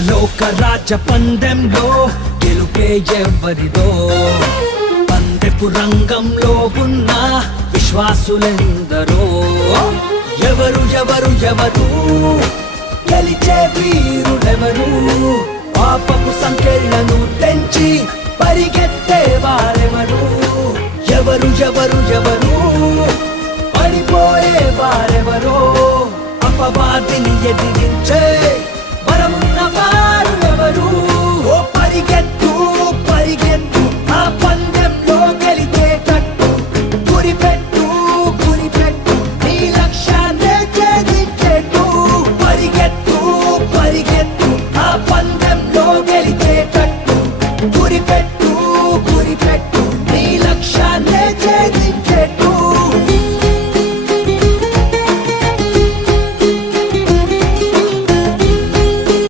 పరలోక రాజ పందెంలో గెలుపే ఎవరిదో పందెపు రంగంలో ఉన్న విశ్వాసులెందరో ఎవరు ఎవరు ఎవరు గెలిచే వీరుడెవరు పాపపు సంకెళ్లను తెంచి పరిగెత్తే వారెవరు ఎవరు ఎవరు ఎవరు పడిపోయే వారెవరో అపవాదిని ఎదిరించే